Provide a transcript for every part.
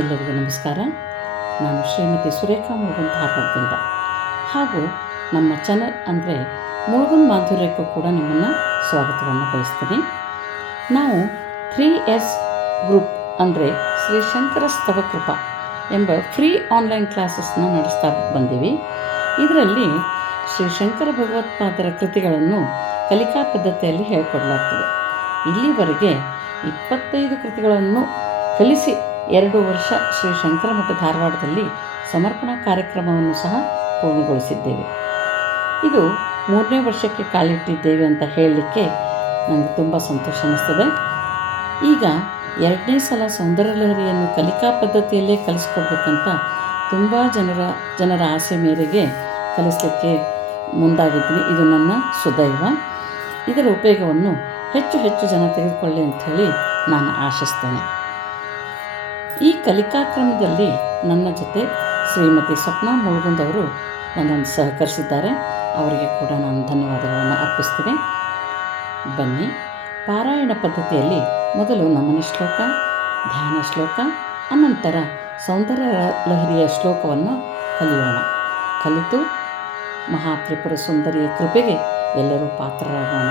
ಎಲ್ಲರಿಗೂ ನಮಸ್ಕಾರ. ನಾನು ಶ್ರೀಮತಿ ಸುರೇಖಾ ಮುಳುಗುಂದ್ ಧಾರವಾಡದಿಂದ, ಹಾಗೂ ನಮ್ಮ ಚಾನಲ್ ಅಂದರೆ ಮುಳುಗುಂದ್ ಮಾಧುರ್ಯಕ್ಕೂ ಕೂಡ ನಿಮ್ಮನ್ನು ಸ್ವಾಗತವನ್ನು ಬಯಸ್ತೀನಿ. ನಾವು 3S ಗ್ರೂಪ್ ಅಂದರೆ ಶ್ರೀ ಶಂಕರ ಸ್ತವಕೃಪಾ ಎಂಬ ಫ್ರೀ ಆನ್ಲೈನ್ ಕ್ಲಾಸಸ್ನ ನಡೆಸ್ತಾ ಬಂದೀವಿ. ಇದರಲ್ಲಿ ಶ್ರೀ ಶಂಕರ ಭಗವತ್ಪಾದರ ಕೃತಿಗಳನ್ನು ಕಲಿಕಾ ಪದ್ಧತಿಯಲ್ಲಿ ಹೇಳಿಕೊಡಲಾಗ್ತದೆ. ಇಲ್ಲಿವರೆಗೆ 25 ಕೃತಿಗಳನ್ನು ಕಲಿಸಿ 2 ವರ್ಷ ಶ್ರೀ ಶಂಕರ ಮಠ ಧಾರವಾಡದಲ್ಲಿ ಸಮರ್ಪಣಾ ಕಾರ್ಯಕ್ರಮವನ್ನು ಸಹ ಪೂರ್ಣಗೊಳಿಸಿದ್ದೇವೆ. ಇದು 3ನೇ ವರ್ಷಕ್ಕೆ ಕಾಲಿಟ್ಟಿದ್ದೇವೆ ಅಂತ ಹೇಳಲಿಕ್ಕೆ ನನಗೆ ತುಂಬ ಸಂತೋಷ ಅನ್ನಿಸ್ತದೆ. ಈಗ 2ನೇ ಸಲ ಸೌಂದರ್ಯ ಲಹರಿಯನ್ನು ಕಲಿಕಾ ಪದ್ಧತಿಯಲ್ಲೇ ಕಲಿಸ್ಕೊಡ್ಬೇಕಂತ ತುಂಬ ಜನರ ಆಸೆ ಮೇರೆಗೆ ಕಲಿಸಲಿಕ್ಕೆ ಮುಂದಾಗಿದ್ದೀನಿ. ಇದು ನನ್ನ ಸುದೈವ. ಇದರ ಉಪಯೋಗವನ್ನು ಹೆಚ್ಚು ಜನ ತೆಗೆದುಕೊಳ್ಳಿ ಅಂಥೇಳಿ ನಾನು ಆಶಿಸ್ತೇನೆ. ಈ ಕಲಿಕಾಕ್ರಮದಲ್ಲಿ ನನ್ನ ಜೊತೆ ಶ್ರೀಮತಿ ಸ್ವಪ್ನ ಮುಳುಗುಂದ್ ಅವರು ನನ್ನನ್ನು ಸಹಕರಿಸಿದ್ದಾರೆ. ಅವರಿಗೆ ಕೂಡ ನಾನು ಧನ್ಯವಾದಗಳನ್ನು ಅರ್ಪಿಸ್ತೀನಿ. ಬನ್ನಿ, ಪಾರಾಯಣ ಪದ್ಧತಿಯಲ್ಲಿ ಮೊದಲು ನಮನ ಶ್ಲೋಕ, ಧ್ಯಾನ ಶ್ಲೋಕ, ಅನಂತರ ಸೌಂದರ್ಯ ಲಹರಿಯ ಶ್ಲೋಕವನ್ನು ಕಲಿಯೋಣ. ಕಲಿತು ಮಹಾತ್ರಿಪುರ ಸುಂದರಿಯ ಕೃಪೆಗೆ ಎಲ್ಲರೂ ಪಾತ್ರರಾಗೋಣ.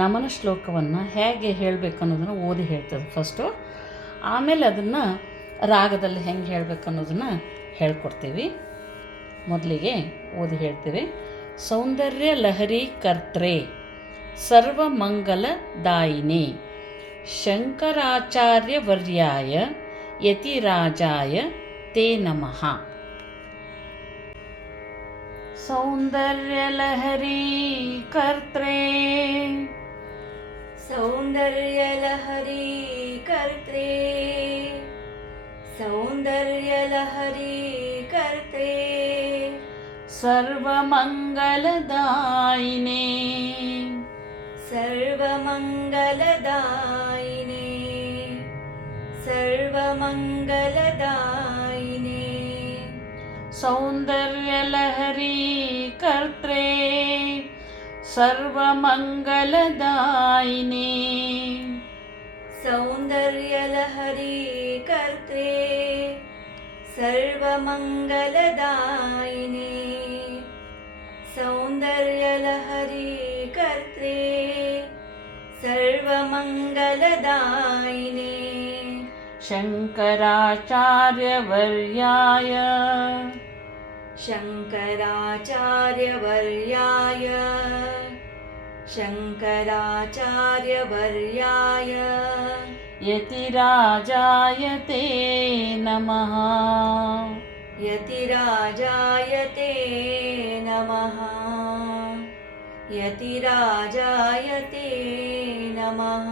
ನಮನ ಶ್ಲೋಕವನ್ನು ಹೇಗೆ ಹೇಳಬೇಕು ಅನ್ನೋದನ್ನು ಓದಿ ಹೇಳ್ತದೆ ಫಸ್ಟು. ಆಮೇಲೆ ಅದನ್ನು ರಾಗದಲ್ಲಿ ಹೆಂಗೆ ಹೇಳಬೇಕು ಅನ್ನೋದನ್ನು ಹೇಳ್ಕೊಡ್ತೀವಿ. ಮೊದಲಿಗೆ ಓದಿ ಹೇಳ್ತೀವಿ. ಸೌಂದರ್ಯ ಲಹರಿ ಕರ್ತ್ರೆ ಸರ್ವಮಂಗಲದಾಯಿನೇ ಶಂಕರಾಚಾರ್ಯವರ್ಯಾಯ ಯತಿರಾಜಾಯ ತೇ ನಮಃ. ಸೌಂದರ್ಯ ಲಹರಿ ಕರ್ತ್ರೆ सौंदर्य लहरी कर्त्रे सौंदर्य लहरी कर्त्रे सर्वमंगलदायिने सर्वमंगलदायिने सर्वमंगलदायिने सौंदर्य लहरी कर्त्रे सर्वमंगलदायिने सौंदर्य लहरी कर्त्रे सर्वमंगलदायिने सौंदर्य लहरी कर्त्रे सर्वमंगलदायिने शंकराचार्यवर्याय शंकराचार्यवर्याय शंकराचार्यवर्याय यतिराजाय ते नमः. यतिराजाय ते नमः. यतिराजाय ते नमः.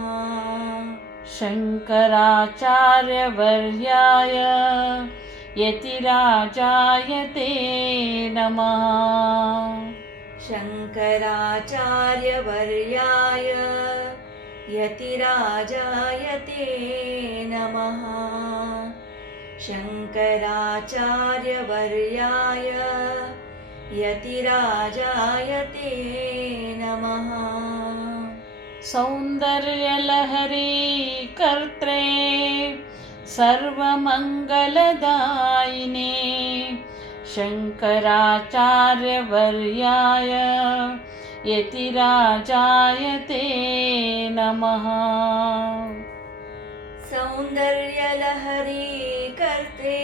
शंकराचार्यवर्याय यतिराजाय ते नमः. शंकराचार्यवर्याय यतिराजाय ते नमः. शंकराचार्यवर्याय यतिराजाय ते नमः. सौंदर्य लहरी कर्त्रे सर्वमंगलदायिने शंकराचार्यवर्याय यतिराजाय ते नमः. सौंदर्य लहरी कर्त्रे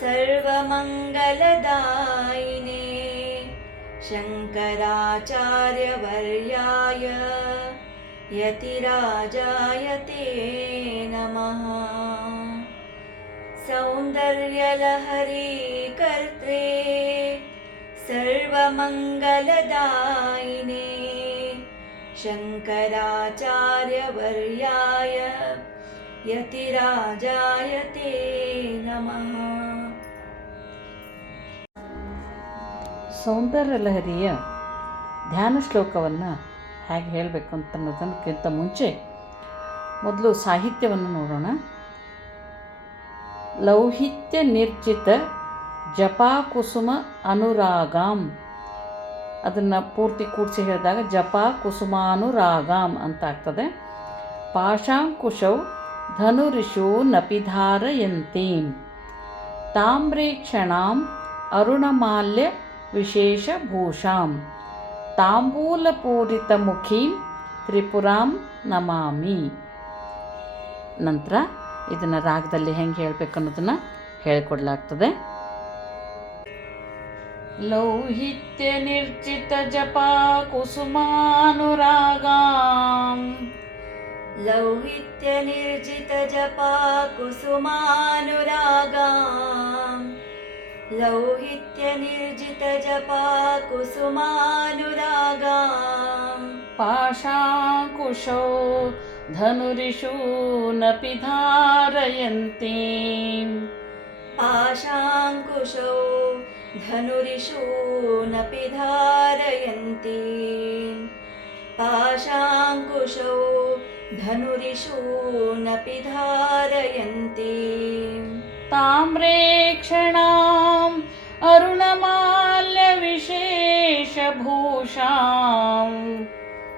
सर्वमंगलदायिने शंकराचार्यवर्याय यतिराजाय ते नमः. सौंदर्य लहरी कर्त्रे सर्वमंगलदायिने शंकराचार्यवर्याय यतिराजाय ते नमः. ಸೌಂದರ್ಯ ಲಹರಿಯ ಧ್ಯಾನ ಶ್ಲೋಕವನ್ನು ಹೇಗೆ ಹೇಳಬೇಕು ಅಂತ ಅನ್ನೋದಕ್ಕಿಂತ ಮುಂಚೆ ಮೊದಲು ಸಾಹಿತ್ಯವನ್ನು ನೋಡೋಣ. ಲೌಹಿತ್ಯ ನಿರ್ಜಿತ ಜಪಾಕುಸುಮ ಅನುರಾಗಾಂ, ಅದನ್ನು ಪೂರ್ತಿ ಕೂಡಿಸಿ ಹೇಳಿದಾಗ ಜಪಾ ಕುಸುಮಾನುರಾಗಾಂ ಅಂತ ಆಗ್ತದೆ. ಪಾಶಾಂಕುಶೌ ಧನುರಿಷು ನಪಿ ಧಾರಯಂತೀಂ ತಾಮ್ರೇಕ್ಷಣಾಂ ಅರುಣಮಾಲ್ಯ ವಿಶೇಷಭೂಷಾಂ ತಾಂಬೂಲಪೂರಿತಮುಖೀಂ ತ್ರಿಪುರಾಂ ನಮಾಮಿ. ನಂತರ ಇದನ್ನು ರಾಗದಲ್ಲಿ ಹೆಂಗೆ ಹೇಳಬೇಕು ಅನ್ನೋದನ್ನು ಹೇಳಿಕೊಡ್ಲಾಗ್ತದೆ. ಲೌಹಿತ್ಯ ನಿರ್ಜಿತ ಜಪಾ ಕುಸುಮಾನುರಾಗಾಂ ಲೌಹಿತ್ಯ ನಿರ್ಜಿತ ಜಪಾ ಕುಸುಮಾನುರಾಗಾಂ ಲೌಹಿತ್ಯ ನಿರ್ಜಿತ ಜಪಾ ಕುಸುಮಾನುರಾಗಾಂ ಪಾಶಾಂಕುಶೋ ಧನುರಿಷು ನಪಿ ಧಾರಯಂತೀಂ ಪಾಶಾಂಕುಶೋ ಧನುರಿಷು ನಪಿ ಧಾರಯಂತೀಂ ಪಾಶಾಂಕುಶೋ ಧನುರಿಷು ನಪಿ ಧಾರಯಂತೀಂ ತಾಮ್ರೇಕ್ಷಣಾಂ ಅರುಣಮಾಲ್ಯ ವಿಶೇಷಭೂಷಾಂ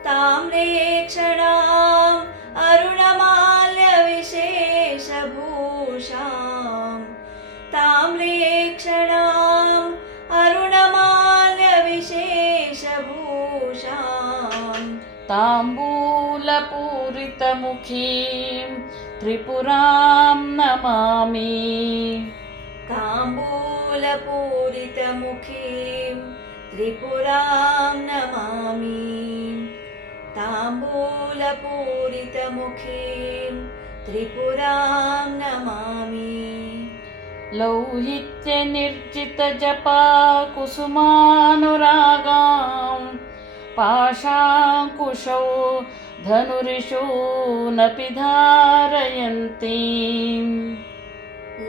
ತಾಮ್ರೇಕ್ಷಣಾಂ ಅರುಣಮಾಲ್ಯ ವಿಶೇಷಭೂಷಾಂ ತಾಮ್ರೇಕ್ಷಣಾಂ ಅರುಣಮಾಲ್ಯ ವಿಶೇಷಭೂಷಾಂ ತಾಂಬೂಲಪೂರಿತಮುಖೀಂ ತ್ರಿಪುರಾಂ ನಮಾಮಿ ತಾಂಬೂಲಪೂರಿತಮುಖೀಂ ತ್ರಿಪುರಾಂ ನಮಾಮಿ ತಾಂಬೂಲಪೂರಿತಮುಖೀಂ ತ್ರಿಪುರಾಂ ನಮಾಮಿ. ಲೌಹಿತ್ಯ ನಿರ್ಜಿತ ಜಪಾ ಕುಸುಮಾನುರಾಗಾಂ ಪಾಶಾಂಕುಶೌ ಧನುರಿಷು ನಪಿ ಧಾರಯಂತೀಂ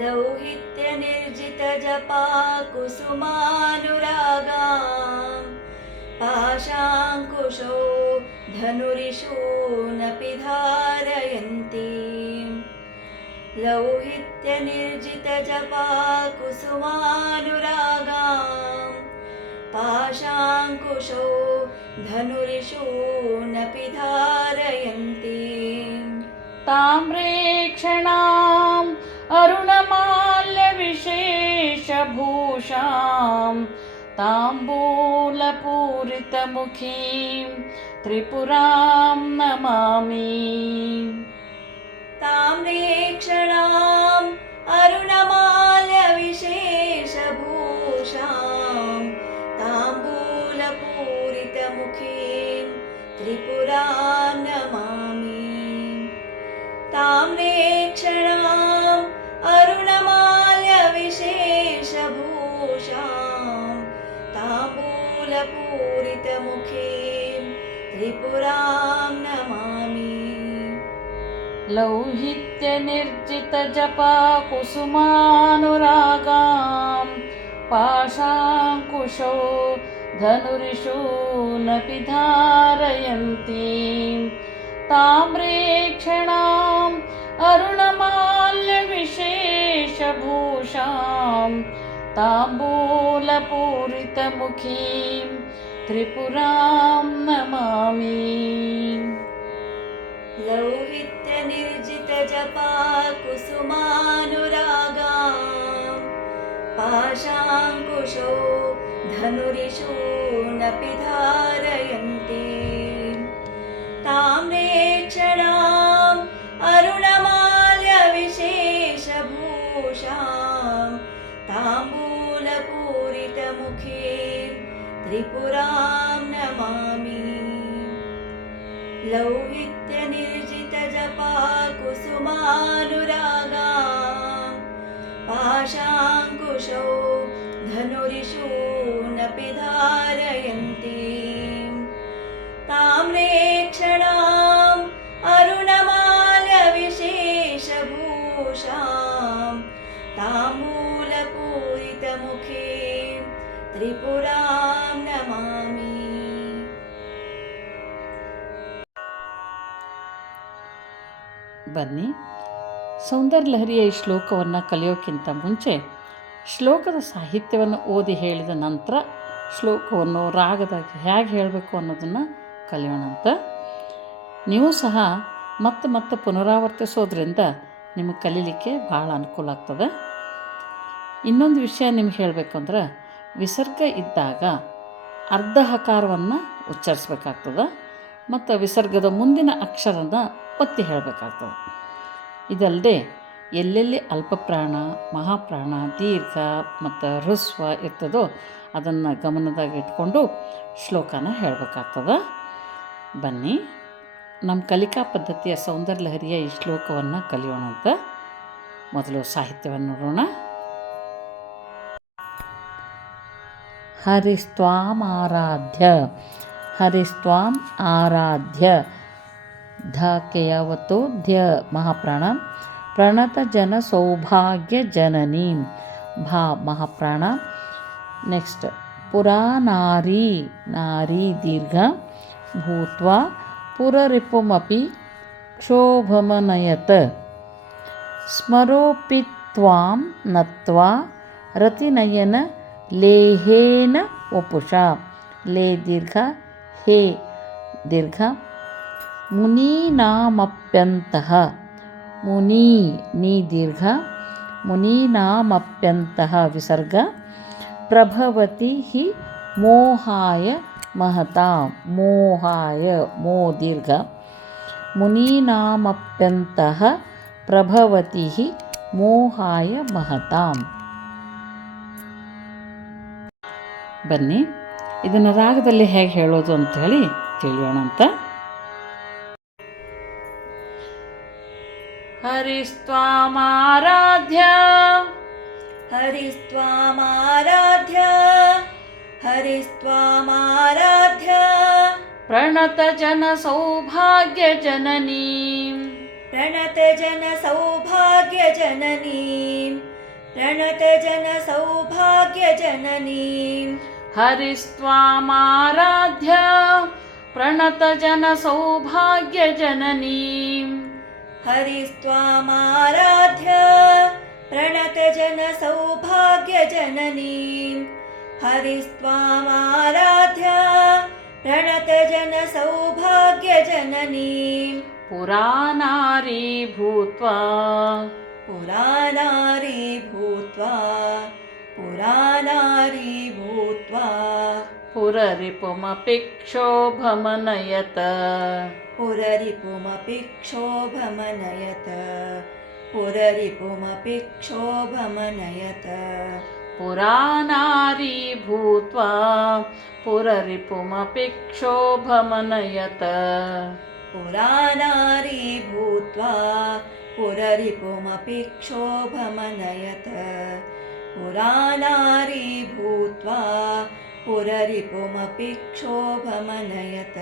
ಲೌಹಿತ್ಯ ನಿರ್ಜಿತ ಜಪಾ ಕುಸುಮಾನುರಾಗಾಂ ಪಾಶಾಂಕುಶೋ ಧನುರಿಷು ನಪಿ ಧಾರಯಂತೀಂ ಲೌಹಿತ್ಯ ನಿರ್ಜಿತ ಜಪಾ ಕುಸುಮಾನುರಾಗಾಂ ಪಾಶಾಂಕುಶೋ ಧನುರಿಷು ನಪಿ ಧಾರಯಂತೀಂ ತಾಮ್ರೇಕ್ಷಣಾಂ ಅರುಣಮಾಲ್ಯ ವಿಶೇಷಭೂಷಾಂ ತಾಂಬೂಲಪೂರಿತಮುಖೀಂ ತ್ರಿಪುರಾಂ ನಮಾಮಿ ತಾಮ್ರೇಕ್ಷಣಾಂ ಅರುಣಮಾಲ್ಯ ವಿಶೇಷಭೂಷಾಂ ತಾಂಬೂಲಪೂರಿತಮುಖೀಂ ತ್ರಿಪುರಾಂ ನಮಾಮಿ ತಾಮ್ರೇಕ್ಷಣಾಂ ಅರುಣಮಾಲ್ಯ ವಿಶೇಷಭೂಷಾಂ ತಾಂಬೂಲಪೂರಿತಮುಖೀಂ ತ್ರಿಪುರಾಂ ನಮಾಮಿ. ಲೌಹಿತ್ಯ ನಿರ್ಜಿತ ಜಪಾ ಕುಸುಮಾನುರಾಗಾಂ ಪಾಶಾಂಕುಶೋ ಧನುರಿಷು ನಪಿ ಧಾರಯಂತೀಂ ತಾಮ್ರೇಕ್ಷಣಾಂ ಅರುಣಮಾಲ್ಯ ವಿಶೇಷಭೂಷಾಂ ತಾಂಬೂಲಪೂರಿತಮುಖೀಂ ತ್ರಿಪುರಾಂ ನಮಾಮಿ. ಲೌಹಿತ್ಯ ನಿರ್ಜಿತ ಜಪಾ ಕುಸುಮಾನುರಾಗಾಂ ಪಾಶಾಂಕುಶೋ ಧನುರಿಷು ನಪಿ ಧಾರಯಂತೀಂ ತಾಮ್ರೇಕ್ಷಣಾಂ ಅರುಣಮಾಲ್ಯ ವಿಶೇಷಭೂಷಾಂ ತಾಂಬೂಲಪೂರಿತಮುಖೀಂ ತ್ರಿಪುರಾಂ ನಮಾಮಿ. ಲೌಹಿತ್ಯ ನಿರ್ಜಿತ ಜಪಾ ಕುಸುಮಾನುರಾಗಾಂ ಪಾಶಾಂಕುಶೋ ಧನುರಿಷು ನಪಿ ಧಾರಯಂತೀಂ ತಾಮ್ರೇಕ್ಷಣಾಂ ಅರುಣಮಾಲ್ಯ ವಿಶೇಷಭೂಷಾಂ ತಾಂಬೂಲಪೂರಿತಮುಖೀಂ ತ್ರಿಪುರಾಂ ನಮಾಮಿ. ಬನ್ನಿ, ಸೌಂದರ್ಯಲಹರಿಯ ಈ ಶ್ಲೋಕವನ್ನು ಕಲಿಯೋಕ್ಕಿಂತ ಮುಂಚೆ ಶ್ಲೋಕದ ಸಾಹಿತ್ಯವನ್ನು ಓದಿ ಹೇಳಿದ ನಂತರ ಶ್ಲೋಕವನ್ನು ರಾಗದಾಗಿ ಹೇಗೆ ಹೇಳಬೇಕು ಅನ್ನೋದನ್ನು ಕಲಿಯೋಣಂತ. ನೀವು ಸಹ ಮತ್ತೆ ಮತ್ತೆ ಪುನರಾವರ್ತಿಸೋದ್ರಿಂದ ನಿಮಗೆ ಕಲೀಲಿಕ್ಕೆ ಭಾಳ ಅನುಕೂಲ ಆಗ್ತದೆ. ಇನ್ನೊಂದು ವಿಷಯ ನಿಮ್ಗೆ ಹೇಳಬೇಕಂದ್ರೆ, ವಿಸರ್ಗ ಇದ್ದಾಗ ಅರ್ಧ ಹಕಾರವನ್ನು ಉಚ್ಚರಿಸ್ಬೇಕಾಗ್ತದೆ ಮತ್ತು ವಿಸರ್ಗದ ಮುಂದಿನ ಅಕ್ಷರನ ಒತ್ತಿ ಹೇಳಬೇಕಾಗ್ತದೆ. ಇದಲ್ಲದೆ ಎಲ್ಲೆಲ್ಲಿ ಅಲ್ಪಪ್ರಾಣ, ಮಹಾಪ್ರಾಣ, ದೀರ್ಘ ಮತ್ತು ಹ್ರಸ್ವ ಇರ್ತದೋ ಅದನ್ನು ಗಮನದಾಗ ಇಟ್ಕೊಂಡು ಶ್ಲೋಕನ ಹೇಳಬೇಕಾಗ್ತದೆ. ಬನ್ನಿ ನಮ್ಮ ಕಲಿಕಾ ಪದ್ಧತಿಯ ಸೌಂದರ್ಯ ಲಹರಿಯ ಈ ಶ್ಲೋಕವನ್ನು ಕಲಿಯೋಣಂತ. ಮೊದಲು ಸಾಹಿತ್ಯವನ್ನು ನೋಡೋಣ. ಹರಿಸ್ತ್ವಾಮಾರಾಧ್ಯ, ಹರಿಸ್ತ್ವಾಂ ಆರಾಧ್ಯ, ಧ ಧ್ಯ ಮಹಾಪ್ರಾಣ, ಪ್ರಣತ ಜನ ಸೌಭಾಗ್ಯ ಜನನೀಂ, ಭಾ ಮಹಾಪ್ರಾಣ. ನೆಕ್ಸ್ಟ್ ಪುರಾನಾರಿ, ನಾರಿ ದೀರ್ಘ, ಭೂತ್ವಾ ಪುರರಿಪುಮಪಿ ಕ್ಷೋಭಮನಯತ, ಸ್ಮರೋಪಿತ್ವಾಂ ನತ್ವಾ ರತಿನಯನ ಲೇಹೇನ ವಪುಷಾ, ಲೇ ದೀರ್ಘ, ಹೇ ದೀರ್ಘ, ಮುನೀನಾಮಪ್ಯಂತಹ, ಮುನಿ ನೀ ದೀರ್ಘ, ಮುನೀನಾಮಪ್ಯಂತಹ ವಿಸರ್ಗ, ಪ್ರಭವತಿ ಹಿ ಮೋಹಾಯ ಮಹತಾ, ಮೋಹಾಯ ಮೋ ದೀರ್ಘ, ಮುನೀನಾಮಪ್ಯಂತಹ ಪ್ರಭವತಿ ಹಿ ಮೋಹಾಯ ಮಹತಾಂ. ಬನ್ನಿ ಇದನ್ನು ರಾಗದಲ್ಲಿ ಹೇಗೆ ಹೇಳೋದು ಅಂಥೇಳಿ ತಿಳಿಯೋಣಂತ. ಹರಿಸ್ತ್ವಾಮಾರಾಧ್ಯ, ಹರಿಸ್ತ್ವಾಮಾರಾಧ್ಯ, ಹರಿಸ್ತ್ವಾಮಾರಾಧ್ಯ, ಪ್ರಣತ ಜನ ಸೌಭಾಗ್ಯ ಜನನೀಂ, ಪ್ರಣತ ಜನ ಸೌಭಾಗ್ಯ ಜನನೀಂ, ಪ್ರಣತ ಜನ ಸೌಭಾಗ್ಯ ಜನನೀಂ. ಹರಿಸ್ತ್ವಾಮಾರಾಧ್ಯ, ಪ್ರಣತ ಜನ ಸೌಭಾಗ್ಯ ಜನನೀಂ, ಹರಿಸ್ತ್ವಾಮಾರಾಧ್ಯ, ಪ್ರಣತ ಜನ ಸೌಭಾಗ್ಯ ಜನನೀಂ, ಹರಿಸ್ತ್ವಾಮಾರಾಧ್ಯ, ಪ್ರಣತ ಜನ ಸೌಭಾಗ್ಯ ಜನನೀಂ. ಪುರಾನಾರಿ ಭೂತ್ವಾ, ಪುರಾನಾರಿ ಭೂತ್ವಾ, ಪುರಾನಾರಿ ಭೂತ್ವಾ, ಪುರರಿಪುಮಪಿ ಕ್ಷೋಭಮನಯತ, ಪುರರಿಪುಮಪಿ ಕ್ಷೋಭಮನಯತ, ಪುರರಿಪುಮಪಿ ಕ್ಷೋಭಮನಯತ. ಪುರಾನಾರಿ ಭೂತ್ವಾ ಪುರರಿಪುಮಪಿ ಕ್ಷೋಭಮನಯತ, ಪುರಾನಾರಿ ಭೂತ್ವಾ ಪುರರಿಪುಮಪಿ ಕ್ಷೋಭಮನಯತ, ಪುರಾನಾರಿ ಭೂತ್ವಾ ಪುರರಿಪುಮಪಿ ಕ್ಷೋಭಮನಯತ.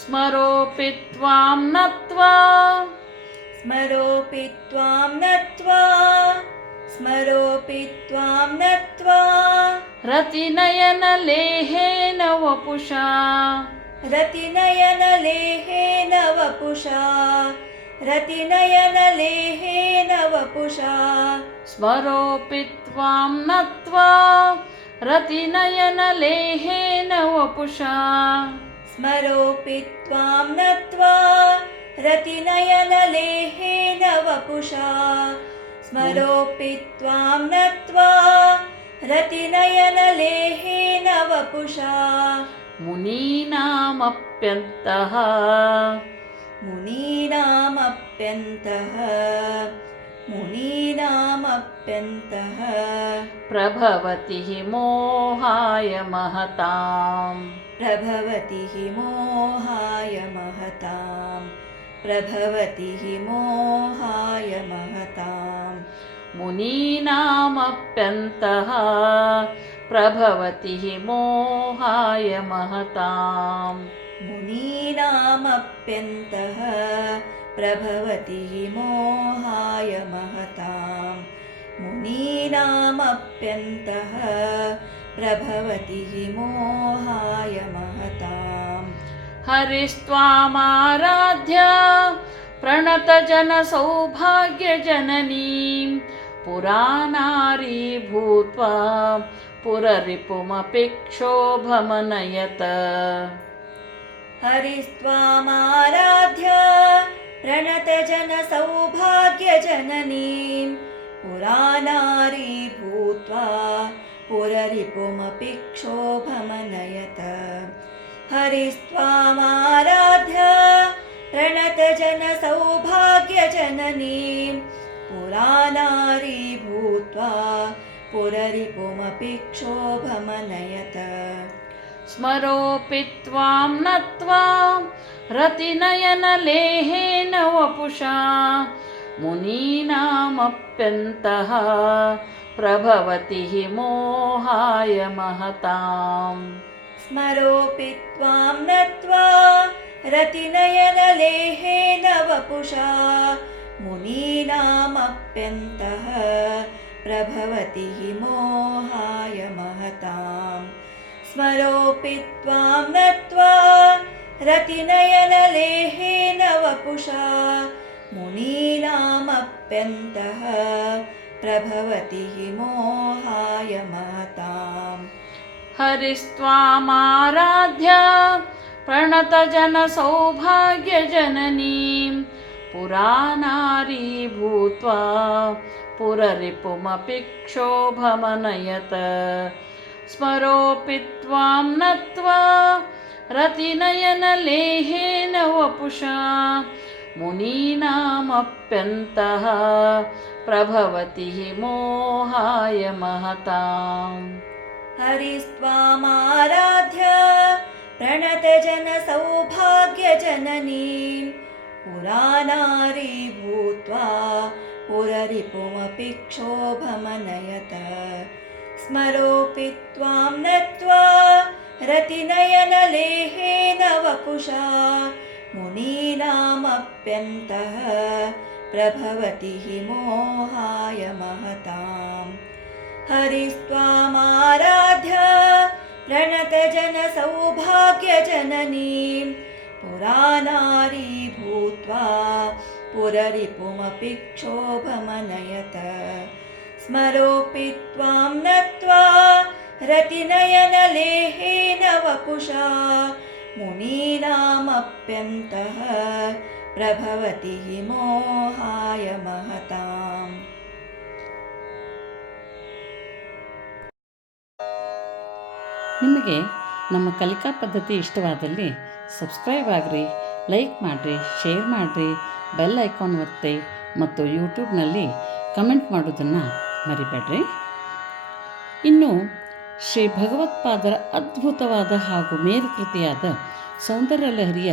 ಸ್ಮರೋಪಿ ತ್ವಾಂ ನತ್ವಾ, ಸ್ಮರೋಪಿ ತ್ವಾಂ ನತ್ವಾ, ಸ್ಮರೋಪಿ ತ್ವಾಂ ನತ್ವಾ, ರತಿನಯನ ಲೇಹೇನ ವಪುಷಾ, ರತಿನಯನ ಲೇಹೇನ ವಪುಷಾ, ರತಿನಯನ ಲೇಹೇನ ವಪುಷಾ. ಸ್ಮರೋಪಿ ತ್ವಾಂ ನತ್ವಾ ರತಿನಯನ ಲೇಹೇನ ವಪುಷಾ, ಸ್ಮರೋಪಿ ತ್ವಾಂ ನತ್ವಾ ರತಿನಯನ ಲೇಹೇನ ವಪುಷಾ, ಸ್ಮರೋಪಿ ತ್ವಾಂ ನತ್ವಾ ರತಿನಯನ ಲೇಹೇನ ವಪುಷಾ. ಮುನೀನಾಮಪ್ಯಂತಹ, ಮುನೀನಾಮಪ್ಯಂತಹ, ಮುನೀನಾಮಪ್ಯಂತಹ, ಪ್ರಭವತಿ ಮೋಹಾಯ ಮಹತಾಂ, ಪ್ರಭವತಿ ಮೋಹಾಯ ಮಹತಾಂ, ಪ್ರಭವತಿ ಮೋಹಾಯ ಮಹತಾಂ. ಮುನೀನಾಮಪ್ಯಂತಹ ಪ್ರಭವತಿ ಮೋಹಾಯ ಮಹತಾಂ, ಮುನೀನಾಮಪ್ಯಂತಹ ಪ್ರಭವತಿ ಮೋಹಾಯ ಮಹತಾಂ, ಮುನೀನಾಮಪ್ಯಂತಹ ಪ್ರಭವತಿ ಮೋಹಾಯ ಮಹತಾಂ. ಹರಿಸ್ತ್ವಾಮಾರಾಧ್ಯ ಪ್ರಣತ ಜನ ಸೌಭಾಗ್ಯ ಜನನೀಂ, ಪುರಾನಾರಿ ಭೂತ್ವಾ ಪುರರಿಪುಮಪಿ ಕ್ಷೋಭಮನಯತ. ಹರಿಸ್ತ್ವಾಮಾರಾಧ್ಯ प्रणतजनसौभाग्यजननीं पुरानारी भूत्वा पुररिपुमपि क्षोभमनयत हरिस्त्वामाराध्य प्रणतजनसौभाग्यजननीं पुरानारी भूत्वा पुररिपुमपि क्षोभमनयत स्मरोऽपि त्वां नत्वा रतिनयनलेहेन वपुषा मुनीनामप्यन्तः प्रभवति हि मोहाय महताम् स्मरोऽपि त्वां नत्वा रतिनयनलेहेन वपुषा मुनीनामप्यन्तः प्रभवति हि मोहाय महताम् स्मरोऽपि त्वां नत्वा रतिनयनलेहेन वपुषा मुनीनामप्यन्तः प्रभवति हि मोहाय महताम् हरिस्त्वामाराध्य प्रणतजनसौभाग्यजननीं पुरानारी भूत्वा पुररिपुमपि क्षोभमनयत स्मरोऽपि त्वां नत्वा रतिनयनलेहेन वपुषा मुनीनामप्यन्तः प्रभवति हि मोहाय महताम् हरिस्त्वामाराध्य प्रणतजनसौभाग्यजननीं पुरानारी भूत्वा पुररिपुमपि क्षोभमनयत स्मरोऽपि त्वां नत्वा रतिनयनलेहेन वपुषा मुनीनामप्यन्तः प्रभवति हि मोहाय महताम् हरिस्त्वामाराध्य प्रणतजनसौभाग्यजननीं पुरानारी भूत्वा पुररिपुमपि क्षोभमनयत स्मरोऽपि त्वां नत्वा रतिनयनलेहेन वपुषा मुनीनामप्यन्तः प्रभवति हि मोहाय महताम् ನಿಮಗೆ ನಮ್ಮ ಕಲಿಕಾ ಪದ್ಧತಿ ಇಷ್ಟವಾದಲ್ಲಿ ಸಬ್ಸ್ಕ್ರೈಬ್ ಆಗಿರಿ, ಲೈಕ್ ಮಾಡಿರಿ, ಶೇರ್ ಮಾಡಿರಿ, ಬೆಲ್ ಐಕಾನ್ ಒತ್ತಿ ಮತ್ತು ಯೂಟ್ಯೂಬ್ನಲ್ಲಿ ಕಮೆಂಟ್ ಮಾಡೋದನ್ನು ಮರಿಬೇಡ್ರಿ. ಇನ್ನು ಶ್ರೀ ಭಗವತ್ಪಾದರ ಅದ್ಭುತವಾದ ಹಾಗೂ ಮೇರುಕೃತಿಯಾದ ಸೌಂದರ್ಯ ಲಹರಿಯ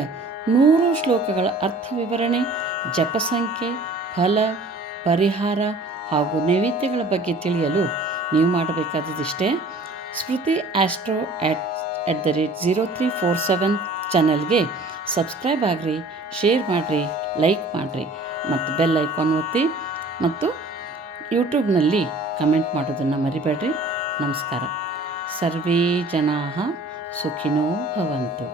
100 ಶ್ಲೋಕಗಳ ಅರ್ಥ ವಿವರಣೆ, ಜಪಸಂಖ್ಯೆ, ಫಲ, ಪರಿಹಾರ ಹಾಗೂ ನೈವೇದ್ಯಗಳ ಬಗ್ಗೆ ತಿಳಿಯಲು ನೀವು ಮಾಡಬೇಕಾದದಿಷ್ಟೇ. ಸ್ಮೃತಿ ಆಸ್ಟ್ರೋ @0347 ಚಾನಲ್ಗೆ ಸಬ್ಸ್ಕ್ರೈಬ್ ಆಗಿರಿ, ಶೇರ್ ಮಾಡಿರಿ, ಲೈಕ್ ಮಾಡಿರಿ ಮತ್ತು ಬೆಲ್ ಐಕಾನ್ ಒತ್ತಿ ಮತ್ತು ಯೂಟ್ಯೂಬ್ನಲ್ಲಿ ಕಮೆಂಟ್ ಮಾಡೋದನ್ನು ಮರಿಬೇಡ್ರಿ. ನಮಸ್ಕಾರ. ಸರ್ವೇ ಜನಾಃ ಸುಖಿನೋ ಭವಂತು.